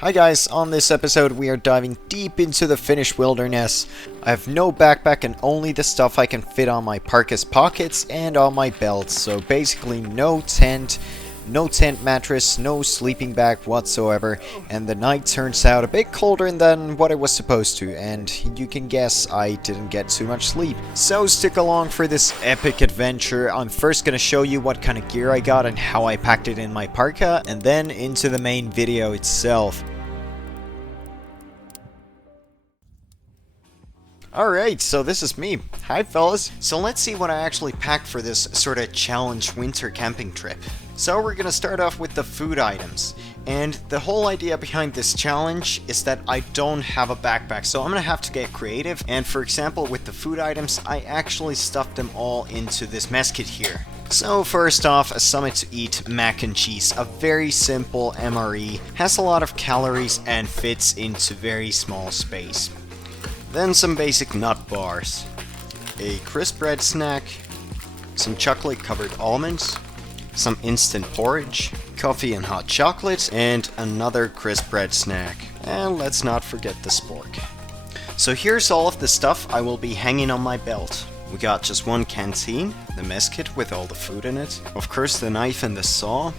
Hi guys, on this episode we are diving deep into the Finnish wilderness. I have no backpack and only the stuff I can fit on my parka's pockets and on my belt, so basically no tent mattress, no sleeping bag whatsoever, and the night turns out a bit colder than what it was supposed to, and you can guess I didn't get too much sleep. So stick along for this epic adventure. I'm first gonna show you what kind of gear I got and how I packed it in my parka, and then into the main video itself. Alright, so this is me. Hi fellas. So let's see what I actually packed for this sort of challenge winter camping trip. So we're gonna start off with the food items. And the whole idea behind this challenge is that I don't have a backpack, so I'm gonna have to get creative. And for example, with the food items, I actually stuffed them all into this mess kit here. So first off, a Summit to Eat mac and cheese, a very simple MRE, has a lot of calories and fits into very small space. Then some basic nut bars, a crisp bread snack, some chocolate covered almonds, some instant porridge, coffee and hot chocolate, and another crisp bread snack. And let's not forget the spork. So here's all of the stuff I will be hanging on my belt. We got just one canteen, the mess kit with all the food in it, of course the knife and the saw,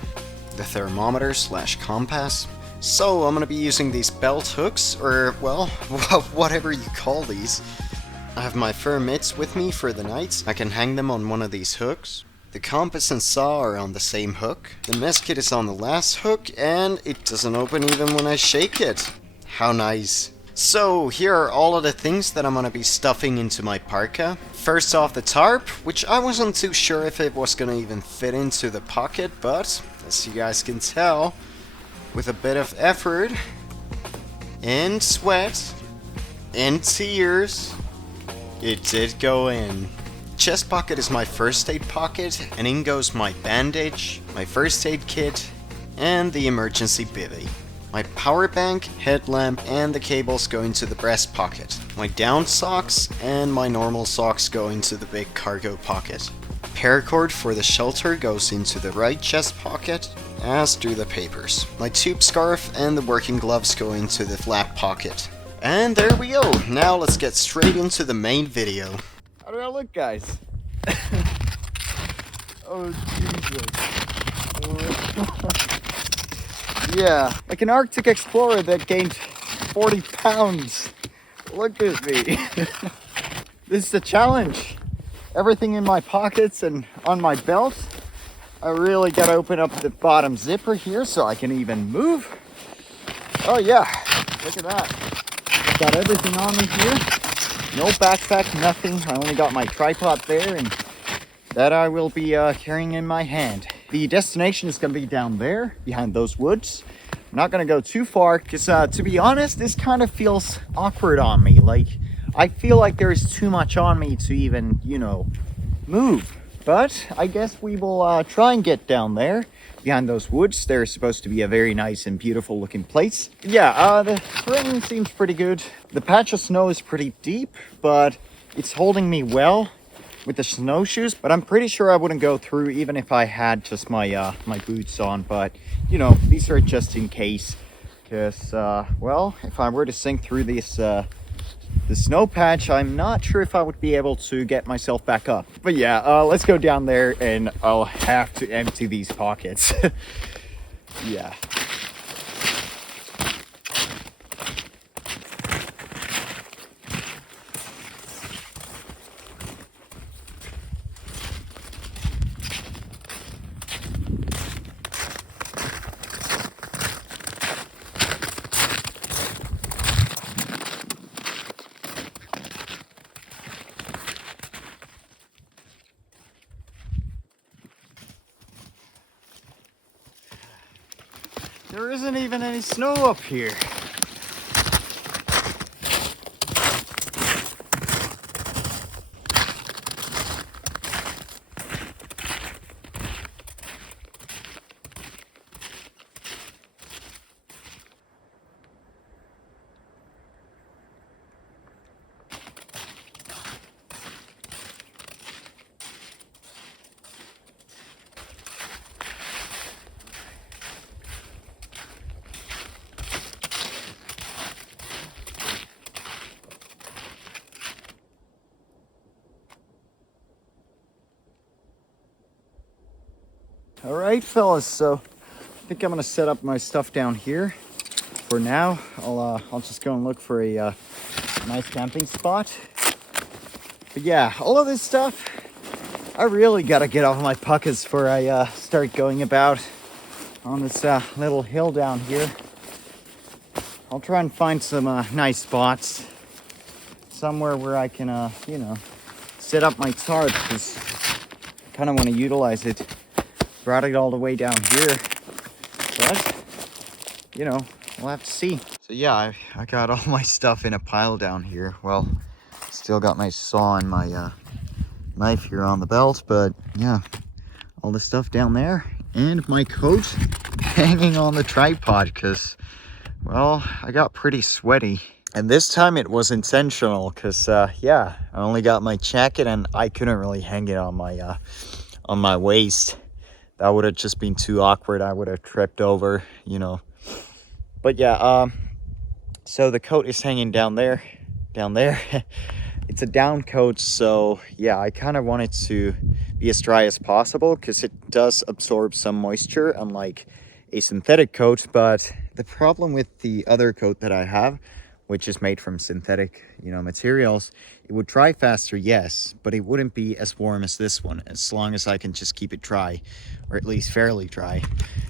the thermometer / compass. So I'm gonna be using these belt hooks, or well, whatever you call these. I have my fur mitts with me for the night. I can hang them on one of these hooks. The compass and saw are on the same hook. The mess kit is on the last hook, and it doesn't open even when I shake it. How nice. So here are all of the things that I'm gonna be stuffing into my parka. First off, the tarp, which I wasn't too sure if it was gonna even fit into the pocket, but as you guys can tell, with a bit of effort, and sweat, and tears, it did go in. Chest pocket is my first aid pocket, and in goes my bandage, my first aid kit, and the emergency bivvy. My power bank, headlamp, and the cables go into the breast pocket. My down socks and my normal socks go into the big cargo pocket. Paracord for the shelter goes into the right chest pocket, as do the papers. My tube scarf and the working gloves go into the flap pocket. And there we go. Now let's get straight into the main video. How do I look, guys? Oh, Jesus. Yeah, like an Arctic explorer that gained 40 pounds. Look at me. This is a challenge. Everything in my pockets and on my belt. I really gotta open up the bottom zipper here so I can even move. Oh yeah, look at that. Got everything on me here. No backpack, nothing. I only got my tripod there, and that I will be carrying in my hand. The destination is gonna be down there, behind those woods. I'm not gonna go too far, because to be honest, this kind of feels awkward on me. Like, I feel like there's too much on me to even, move. But I guess we will try and get down there behind those woods. There's supposed to be a very nice and beautiful looking place. Yeah, the terrain seems pretty good. The patch of snow is pretty deep, but it's holding me well with the snowshoes. But I'm pretty sure I wouldn't go through even if I had just my my boots on. But these are just in case, because well, if I were to sink through this the snow patch, I'm not sure if I would be able to get myself back up. But yeah, let's go down there and I'll have to empty these pockets. Yeah. There isn't even any snow up here. All right, fellas, so I think I'm gonna set up my stuff down here. For now, I'll just go and look for a nice camping spot. But yeah, all of this stuff, I really gotta get off my puckets before I start going about on this little hill down here. I'll try and find some nice spots, somewhere where I can, you know, set up my tarp, because I kind of want to utilize it. Brought it all the way down here, but you know, we'll have to see. So yeah, I got all my stuff in a pile down here. Well, still got my saw and my knife here on the belt, but yeah, all the stuff down there, and my coat hanging on the tripod because, well, I got pretty sweaty. And this time it was intentional because, yeah, I only got my jacket and I couldn't really hang it on my waist. That would have just been too awkward. I would have tripped over, you know. But yeah, so the coat is hanging down there. It's a down coat, so yeah, I kind of want it to be as dry as possible because it does absorb some moisture, unlike a synthetic coat. But the problem with the other coat that I have, which is made from synthetic, you know, materials, it would dry faster, yes, but it wouldn't be as warm as this one, as long as I can just keep it dry, or at least fairly dry.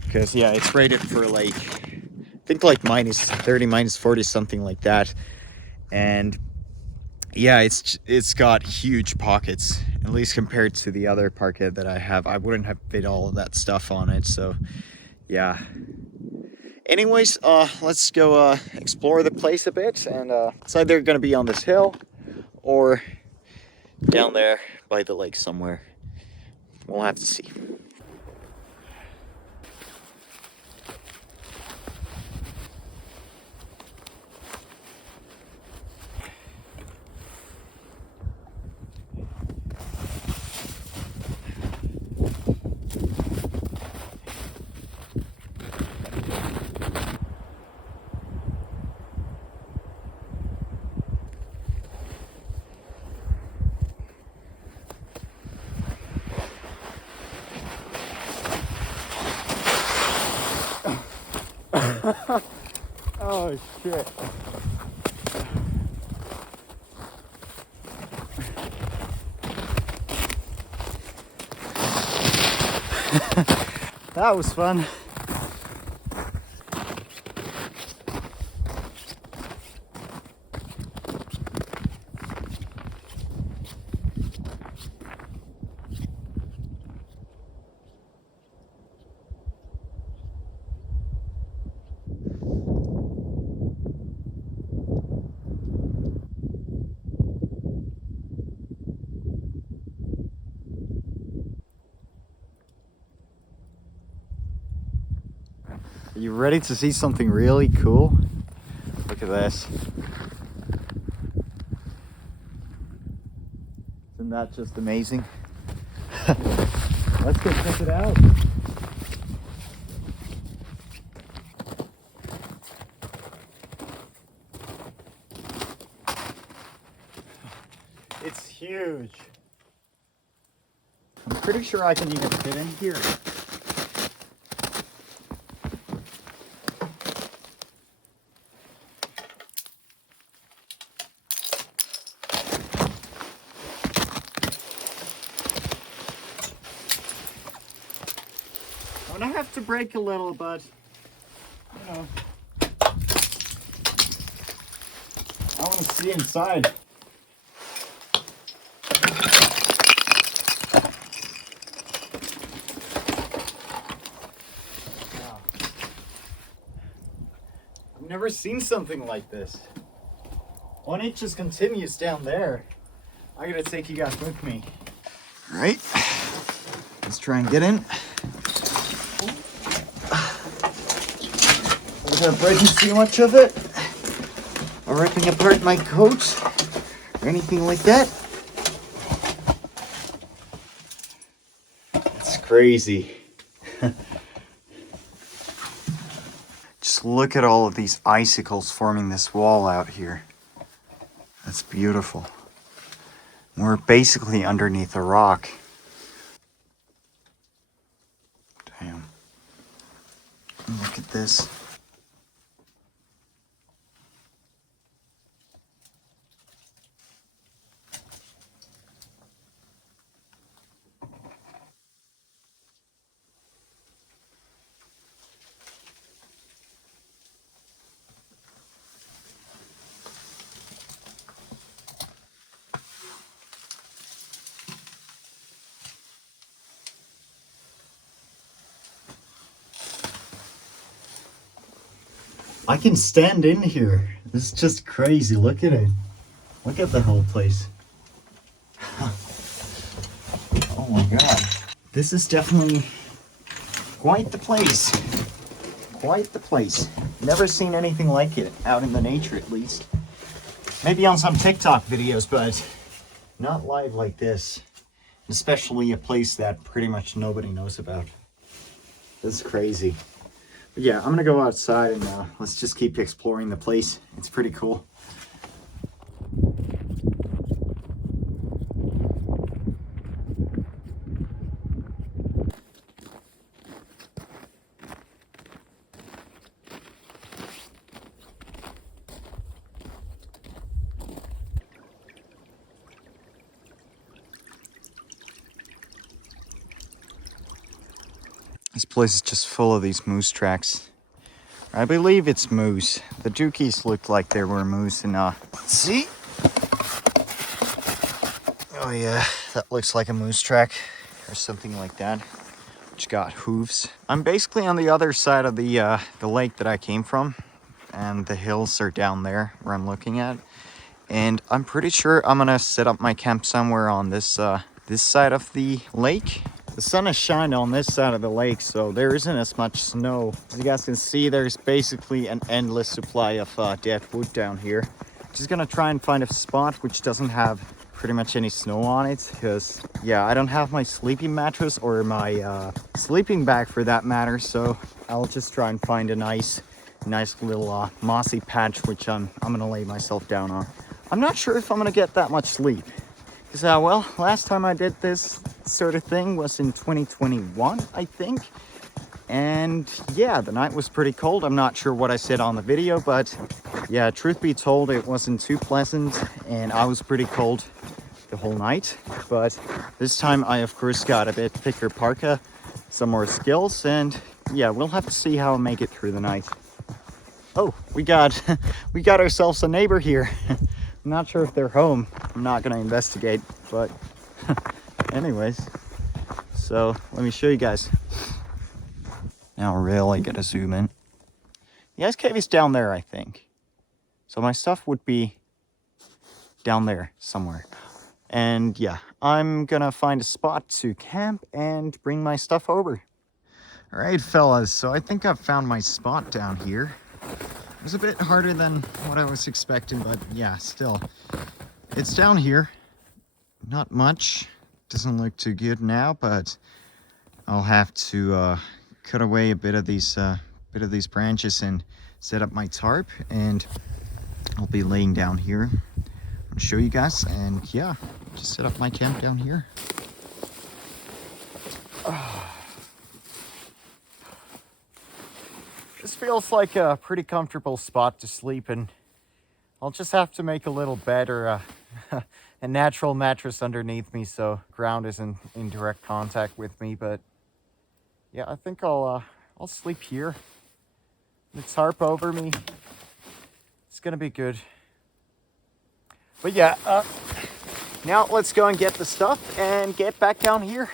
Because yeah, it's rated for like, I think like minus 30, minus 40, something like that. And yeah, it's got huge pockets, at least compared to the other parquet that I have. I wouldn't have fit all of that stuff on it, so yeah. Anyways, let's go explore the place a bit, and it's either gonna be on this hill or down there by the lake somewhere. We'll have to see. Oh shit. That was fun. Are you ready to see something really cool? Look at this. Isn't that just amazing? Let's go check it out. It's huge. I'm pretty sure I can even fit in here. I'm gonna have to brake a little, but you know, I want to see inside. Wow. I've never seen something like this. One it just continues down there. I gotta take you guys with me. All right, let's try and get in. Without breaking too much of it, or ripping apart my coat, or anything like that. It's crazy. Just look at all of these icicles forming this wall out here. That's beautiful. We're basically underneath a rock. Look at this. I can stand in here. This is just crazy. Look at it. Look at the whole place. Oh my god. This is definitely quite the place. Quite the place. Never seen anything like it out in the nature, at least. Maybe on some TikTok videos, but not live like this. Especially a place that pretty much nobody knows about. This is crazy. But yeah, I'm gonna go outside and let's just keep exploring the place. It's pretty cool. This place is just full of these moose tracks. I believe it's moose. The dookies looked like they were moose and let's see. Oh yeah, that looks like a moose track or something like that, which got hooves. I'm basically on the other side of the lake that I came from, and the hills are down there where I'm looking at. And I'm pretty sure I'm gonna set up my camp somewhere on this this side of the lake. The sun has shined on this side of the lake, so there isn't as much snow. As you guys can see, there's basically an endless supply of dead wood down here. Just gonna try and find a spot which doesn't have pretty much any snow on it, because yeah, I don't have my sleeping mattress or my sleeping bag for that matter, so I'll just try and find a nice little mossy patch which I'm gonna lay myself down on. I'm not sure if I'm gonna get that much sleep, because well, last time I did this sort of thing was in 2021, I think. And yeah, the night was pretty cold. I'm not sure what I said on the video, but yeah, truth be told, it wasn't too pleasant and I was pretty cold the whole night. But this time I of course got a bit thicker parka, some more skills, and yeah, we'll have to see how I make it through the night. Oh, we got ourselves a neighbor here. I'm not sure if they're home. I'm not gonna investigate, but anyways, so let me show you guys. Now really gotta zoom in. The ice cave is down there, I think. So my stuff would be down there somewhere. And yeah, I'm gonna find a spot to camp and bring my stuff over. All right, fellas, so I think I've found my spot down here. It was a bit harder than what I was expecting, but yeah, still. It's down here. Not much. Doesn't look too good now, but I'll have to cut away a bit of these branches and set up my tarp, and I'll be laying down here. I'll show you guys, and yeah, just set up my camp down here. This feels like a pretty comfortable spot to sleep in. I'll just have to make a little bed or a natural mattress underneath me so ground isn't in direct contact with me, but yeah, I think I'll sleep here. The tarp over me. It's gonna be good. But yeah, now let's go and get the stuff and get back down here.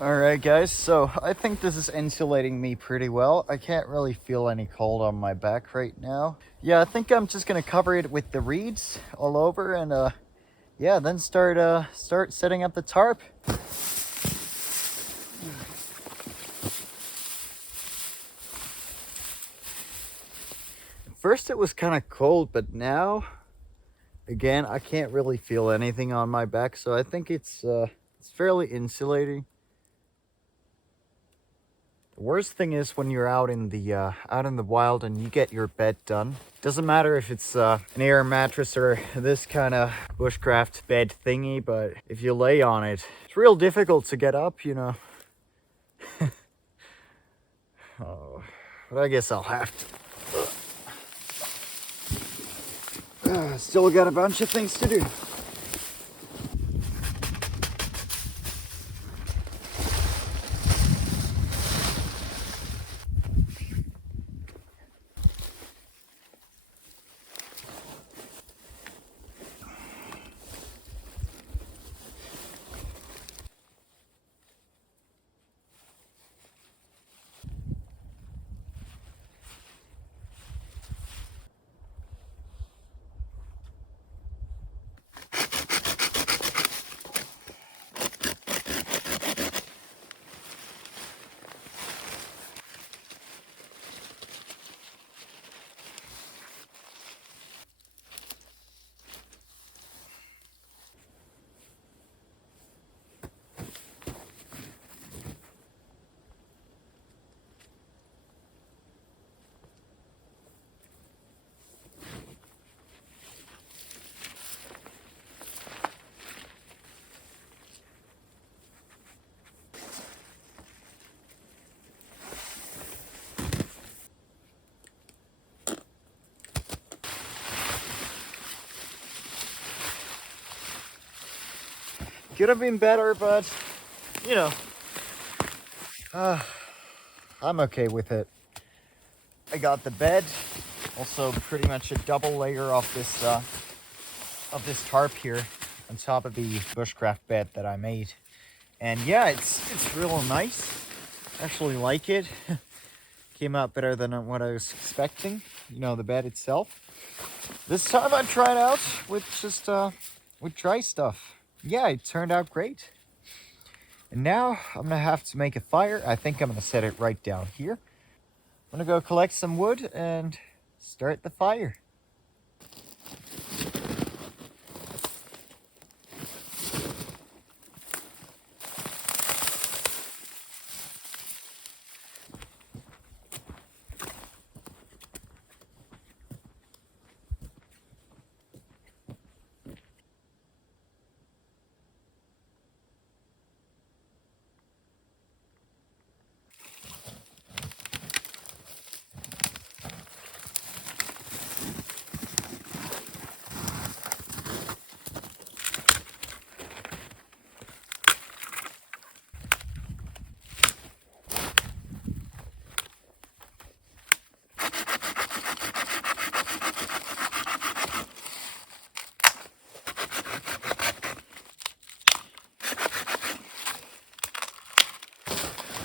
Alright guys, so I think this is insulating me pretty well. I can't really feel any cold on my back right now. Yeah, I think I'm just gonna cover it with the reeds all over and yeah, then start setting up the tarp. First it was kind of cold, but now again I can't really feel anything on my back, so I think it's fairly insulating. The worst thing is when you're out in the wild and you get your bed done. Doesn't matter if it's an air mattress or this kind of bushcraft bed thingy, but if you lay on it, it's real difficult to get up, you know. Oh, but I guess I'll have to. Still got a bunch of things to do. Could have been better, but you know, I'm okay with it. I got the bed, also pretty much a double layer of this tarp here on top of the bushcraft bed that I made. And yeah, it's real nice. Actually like it. Came out better than what I was expecting. You know, the bed itself. This time I tried out with just with dry stuff. Yeah, it turned out great. And now I'm gonna have to make a fire. I think I'm gonna set it right down here. I'm gonna go collect some wood and start the fire.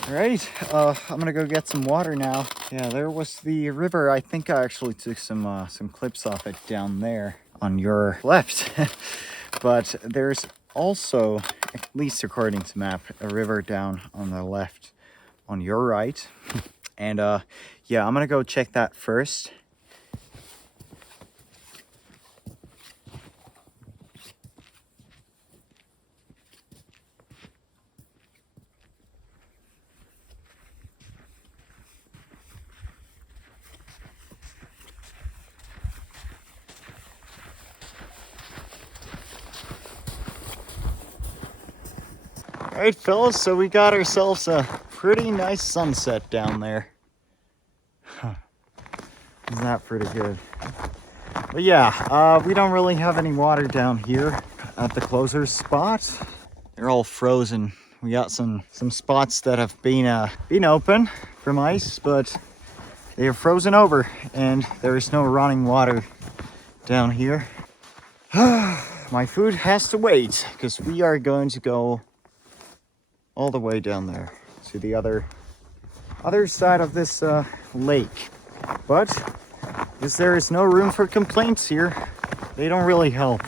All right, I'm gonna go get some water now. Yeah, there was the river. I think I actually took some clips off it down there on your left. But there's also, at least according to map, a river down on the left on your right. And yeah, I'm gonna go check that first. All right, fellas, so we got ourselves a pretty nice sunset down there. Isn't that pretty good? But yeah, we don't really have any water down here at the closer spot. They're all frozen. We got some spots that have been open from ice, but they are frozen over and there is no running water down here. My food has to wait because we are going to go all the way down there to the other side of this lake. But as there is no room for complaints here, they don't really help.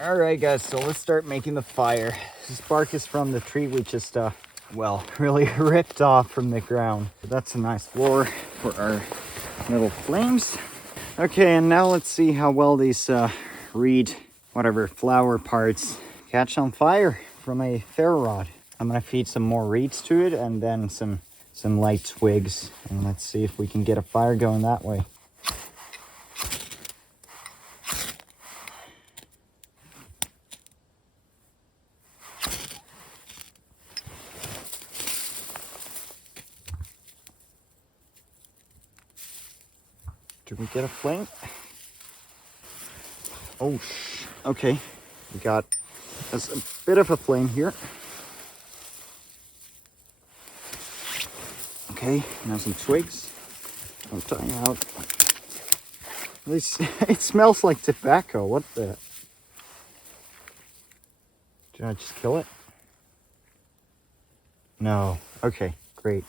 All right, guys, so let's start making the fire. This bark is from the tree we just, well, really ripped off from the ground. So that's a nice floor for our little flames. Okay, and now let's see how well these reed, whatever, flower parts catch on fire from a ferro rod. I'm gonna feed some more reeds to it and then some light twigs. And let's see if we can get a fire going that way. Did we get a flame? Oh, okay. We got a bit of a flame here. Okay, now some twigs. I'm tying out. This, it smells like tobacco. What the? Did I just kill it? No. Okay, great.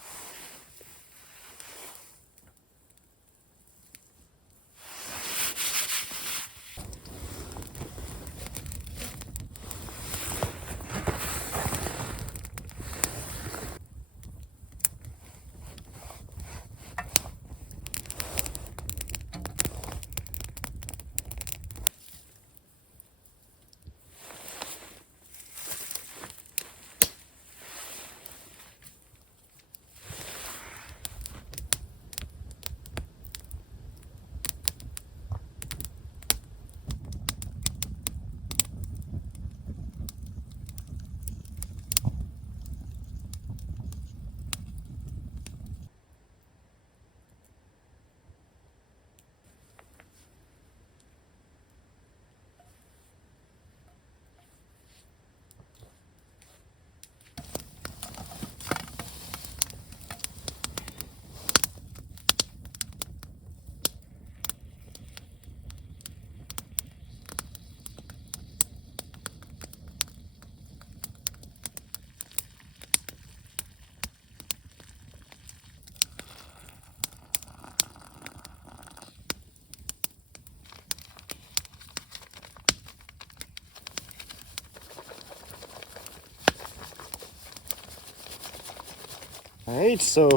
All right, so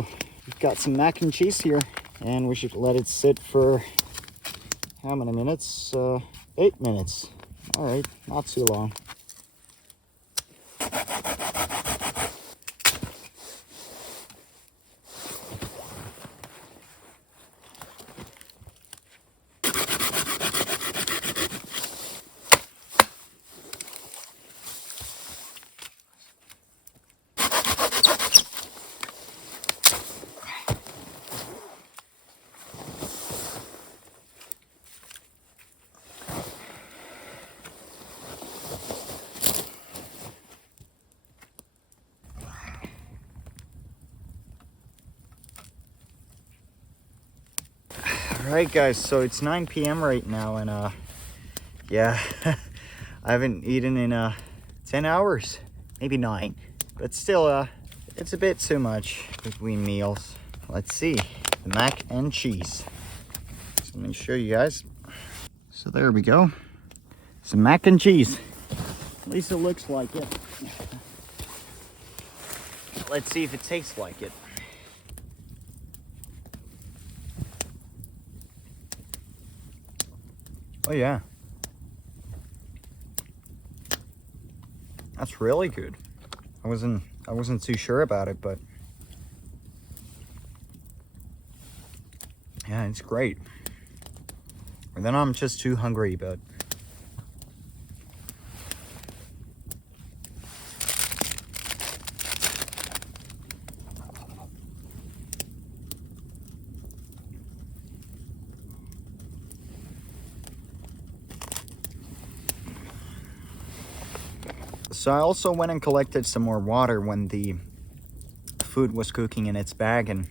we've got some mac and cheese here, and we should let it sit for how many minutes? 8 minutes. All right, not too long. All right, guys, so it's 9 p.m. right now, and yeah, I haven't eaten in 10 hours, maybe 9, but still, it's a bit too much between meals. Let's see, the mac and cheese. So let me show you guys. So there we go, some mac and cheese. At least it looks like it. Let's see if it tastes like it. Oh yeah, that's really good. I wasn't too sure about it, but yeah, it's great. And then I'm just too hungry, but So I also went and collected some more water when the food was cooking in its bag, and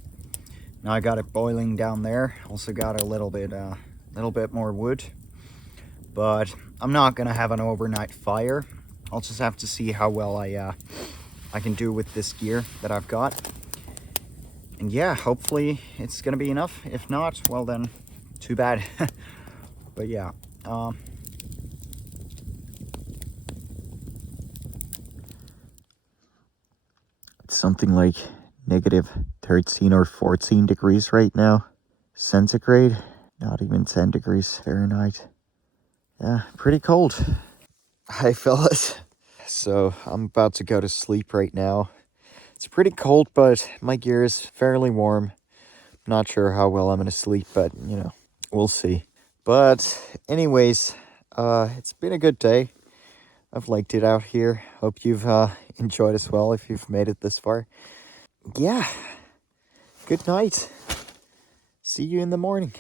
now I got it boiling down there. Also got a little bit more wood, but I'm not gonna have an overnight fire. I'll just have to see how well I can do with this gear that I've got. And yeah, hopefully it's gonna be enough. If not, well then, too bad. But yeah, it's something like negative 13 or 14 degrees right now, centigrade, not even 10 degrees Fahrenheit. Yeah, pretty cold. Hi fellas. So I'm about to go to sleep right now. It's pretty cold, but my gear is fairly warm. Not sure how well I'm gonna sleep, but you know, we'll see. But anyways, it's been a good day. I've liked it out here. Hope you've enjoyed as well if you've made it this far. Yeah, good night. See you in the morning.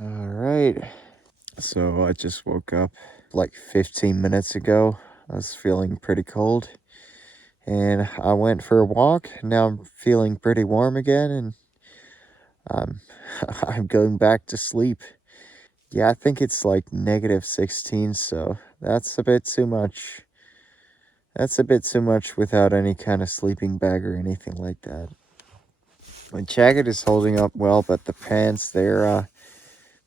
All right. So I just woke up like 15 minutes ago. I was feeling pretty cold, and I went for a walk. Now I'm feeling pretty warm again, and I'm I'm going back to sleep. Yeah, I think it's like negative 16, so that's a bit too much. That's a bit too much without any kind of sleeping bag or anything like that. My jacket is holding up well, but the pants, they're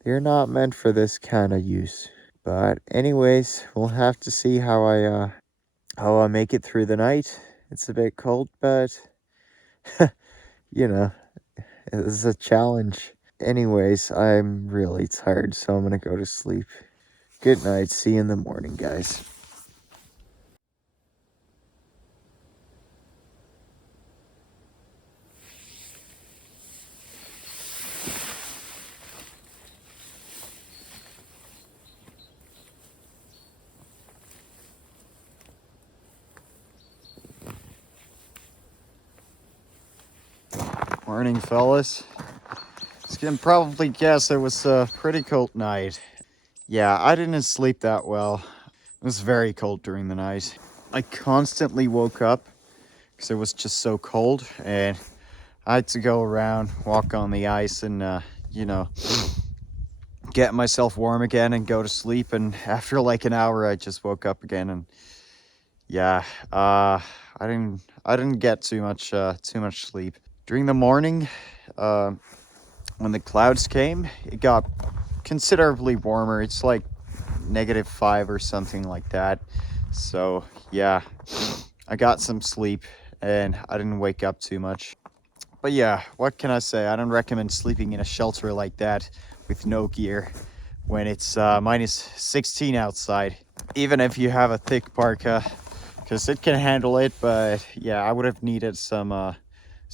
not meant for this kind of use. But anyways, we'll have to see how I make it through the night. It's a bit cold, but you know, it's a challenge. Anyways, I'm really tired, so I'm gonna go to sleep. Good night. See you in the morning, guys. Morning, fellas. You can probably guess it was a pretty cold night. Yeah, I didn't sleep that well. It was very cold during the night. I constantly woke up because it was just so cold, and I had to go around, walk on the ice, and you know, get myself warm again and go to sleep. And after like an hour, I just woke up again, and yeah, I didn't get too much sleep during the morning. When the clouds came, it got considerably warmer. It's like -5 or something like that. So yeah, I got some sleep and I didn't wake up too much. But yeah, what can I say? I don't recommend sleeping in a shelter like that with no gear when it's -16 outside. Even if you have a thick parka, because it can handle it. But yeah, I would have needed some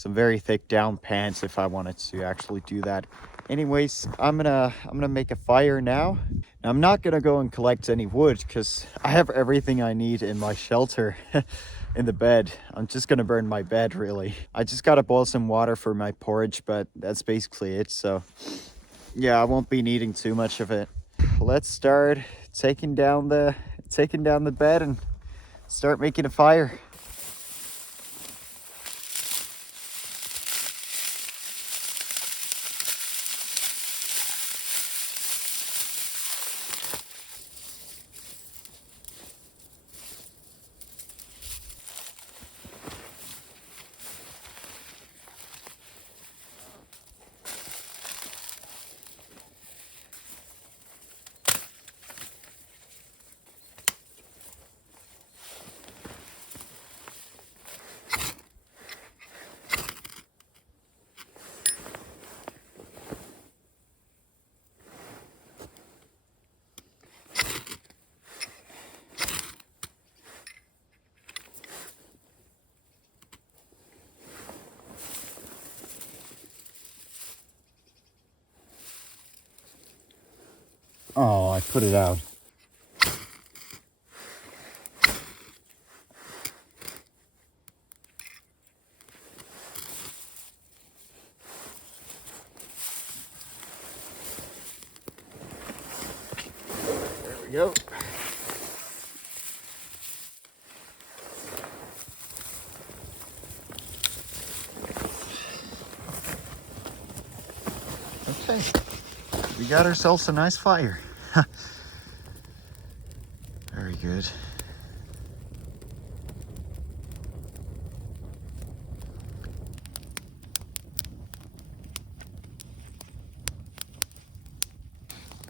very thick down pants if I wanted to actually do that. Anyways, I'm gonna make a fire now. I'm not gonna go and collect any wood because I have everything I need in my shelter in the bed. I'm just gonna burn my bed, really. I just gotta boil some water for my porridge, but that's basically it. So yeah, I won't be needing too much of it. Let's start taking down the bed and start making a fire. Oh, I put it out. go. Okay, we got ourselves a nice fire. Very good.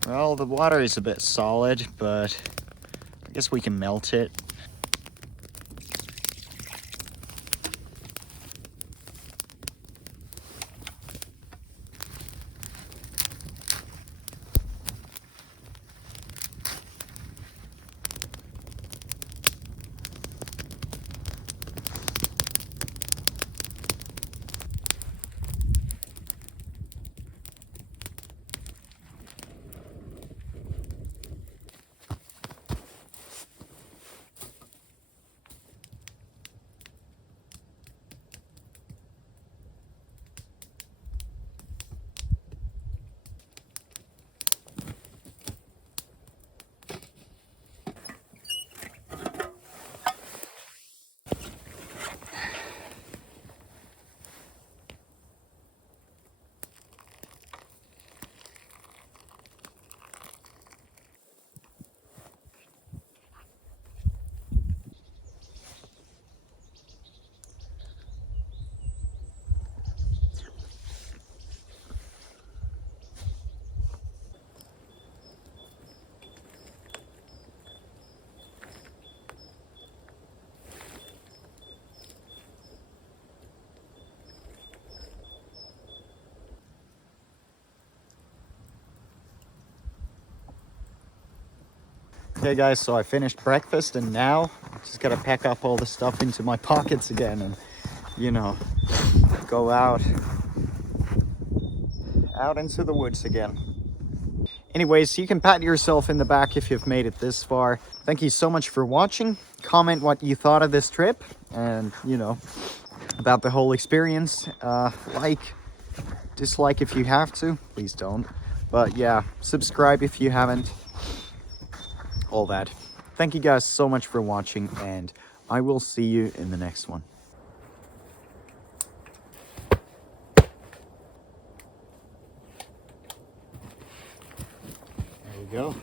Well, the water is a bit solid, but I guess we can melt it. Okay guys, so I finished breakfast and now just gotta pack up all the stuff into my pockets again and, you know, go out into the woods again. Anyways, you can pat yourself in the back if you've made it this far. Thank you so much for watching. Comment what you thought of this trip and, you know, about the whole experience. Like, dislike if you have to, please don't. But yeah, subscribe if you haven't. All that. Thank you guys so much for watching, and I will see you in the next one. There you go.